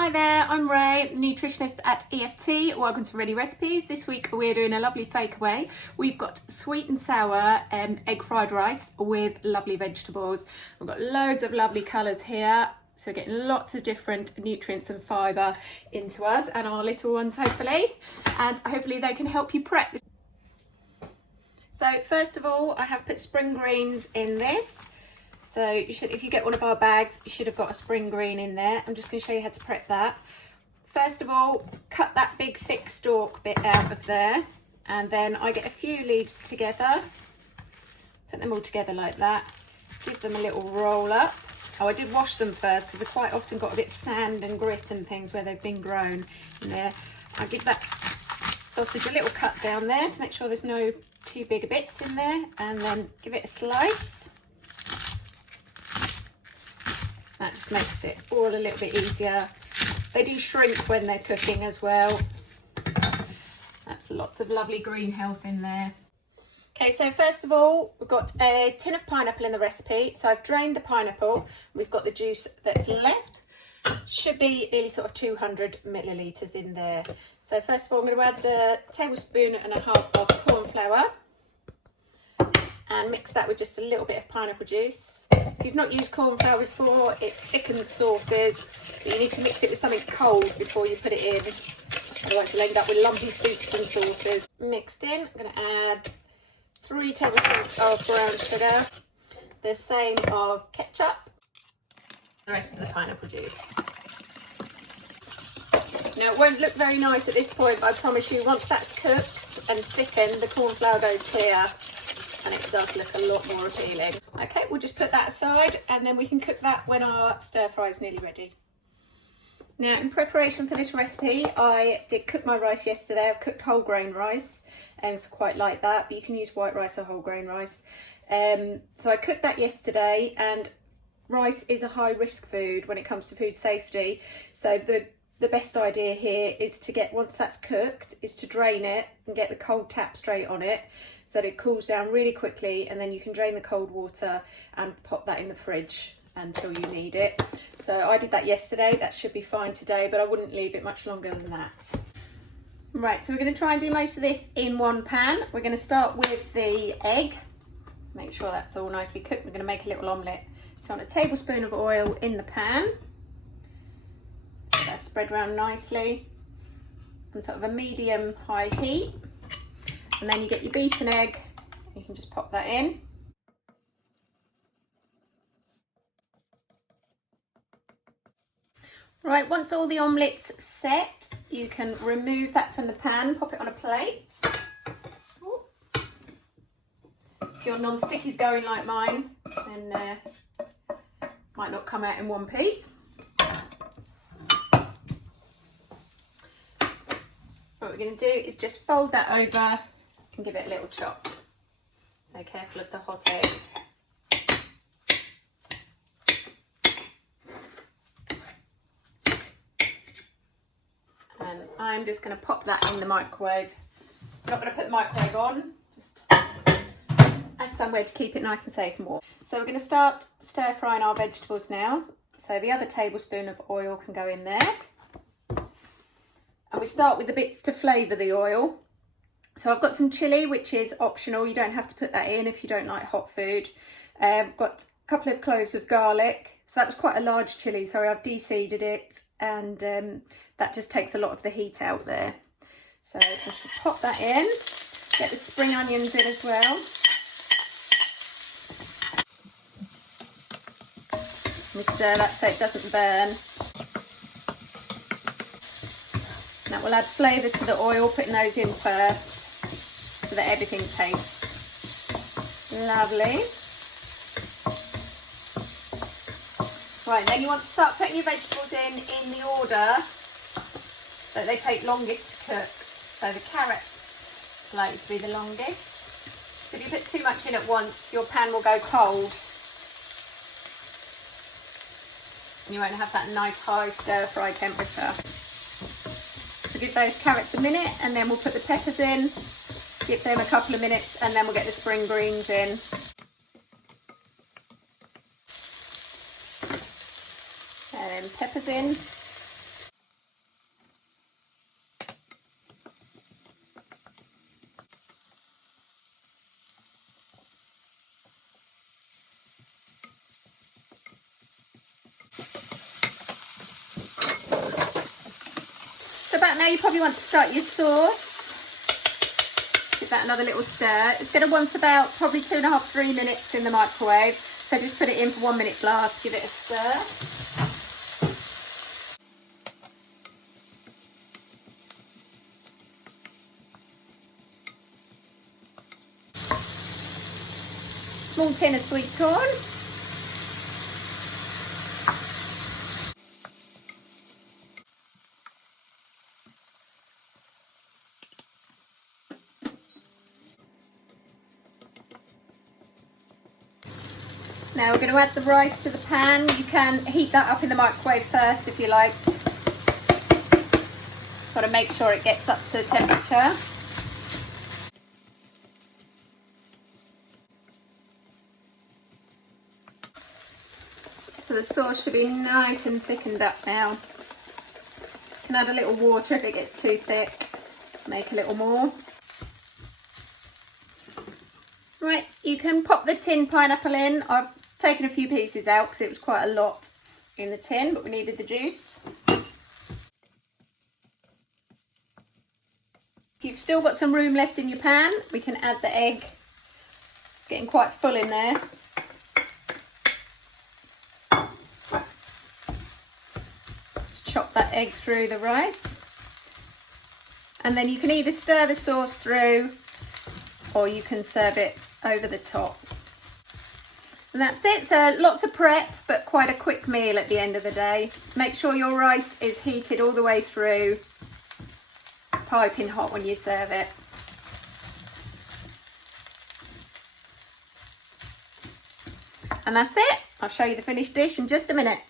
Hi there, I'm Ray, nutritionist at EFT. Welcome to Ready Recipes. This week we're doing a lovely takeaway. We've got sweet and sour egg fried rice with lovely vegetables. We've got loads of lovely colours here, so we're getting lots of different nutrients and fibre into us and our little ones hopefully. And hopefully they can help you prep. So first of all, I have put spring greens in this. So you should, if you get one of our bags, you should have got a spring green in there. I'm just going to show you how to prep that. First of all, cut that big thick stalk bit out of there, and then I get a few leaves together, put them all together like that, give them a little roll up. Oh, I did wash them first because they've quite often got a bit of sand and grit and things where they've been grown in there. I give that sausage a little cut down there to make sure there's no too big bits in there, and then give it a slice. That just makes it all a little bit easier. They do shrink when they're cooking as well. That's lots of lovely green health in there. Okay, so first of all, we've got a tin of pineapple in the recipe. So I've drained the pineapple. We've got the juice that's left. Should be nearly sort of 200 millilitres in there. So first of all, I'm going to add the tablespoon and a half of corn flour and mix that with just a little bit of pineapple juice. If you've not used corn flour before, it thickens sauces, but you need to mix it with something cold before you put it in. Otherwise you'll end up with lumpy soups and sauces. Mixed in, I'm going to add 3 tablespoons of brown sugar, the same of ketchup, the rest of the pineapple juice. Now it won't look very nice at this point, but I promise you once that's cooked and thickened, the corn flour goes clear and it does look a lot more appealing. Okay, we'll just put that aside and then we can cook that when our stir fry is nearly ready. Now in preparation for this recipe, I did cook my rice yesterday. I've cooked whole grain rice, and so quite like that, but you can use white rice or whole grain rice. So I cooked that yesterday, and rice is a high risk food when it comes to food safety. So the best idea here is to get, once that's cooked, is to drain it and get the cold tap straight on it so that it cools down really quickly, and then you can drain the cold water and pop that in the fridge until you need it. So I did that yesterday. That should be fine today, but I wouldn't leave it much longer than that. Right, so we're going to try and do most of this in one pan. We're going to start with the egg. Make sure that's all nicely cooked. We're going to make a little omelette. So I want a tablespoon of oil in the pan. That's spread around nicely on sort of a medium high heat, and then you get your beaten egg. You can just pop that in. Right, once all the omelet's set, you can remove that from the pan, pop it on a plate. If your non-stick is going like mine, then might not come out in one piece. What we're going to do is just fold that over and give it a little chop. Be careful of the hot egg. And I'm just going to pop that in the microwave. I'm not going to put the microwave on, just as somewhere to keep it nice and safe and warm. So we're going to start stir frying our vegetables now. So the other tablespoon of oil can go in there. And we start with the bits to flavour the oil. So I've got some chilli, which is optional. You don't have to put that in if you don't like hot food. Got a couple of cloves of garlic. So that was quite a large chilli, so I've de-seeded it, and that just takes a lot of the heat out there. So just pop that in. Get the spring onions in as well. And stir that so it doesn't burn. That will add flavour to the oil, putting those in first so that everything tastes lovely. Right, then you want to start putting your vegetables in the order that they take longest to cook. So the carrots are likely to be the longest. If you put too much in at once, your pan will go cold. And you won't have that nice high stir fry temperature. Give those carrots a minute, and then we'll put the peppers in, give them a couple of minutes, and then we'll get the spring greens in. And then peppers in. about now you probably want to start your sauce. Give that another little stir. It's going to want about probably 2.5–3 minutes in the microwave. So just put it in for 1 minute blast, give it a stir. Small tin of sweet corn. Now we're going to add the rice to the pan. You can heat that up in the microwave first if you like. Got to make sure it gets up to temperature. So the sauce should be nice and thickened up now. You can add a little water if it gets too thick. Make a little more. Right, you can pop the tin pineapple in. I've taken a few pieces out because it was quite a lot in the tin, but we needed the juice. If you've still got some room left in your pan, we can add the egg. It's getting quite full in there. Just chop that egg through the rice. And then you can either stir the sauce through or you can serve it over the top. And that's it. So lots of prep, but quite a quick meal at the end of the day. Make sure your rice is heated all the way through, piping hot when you serve it. And that's it. I'll show you the finished dish in just a minute.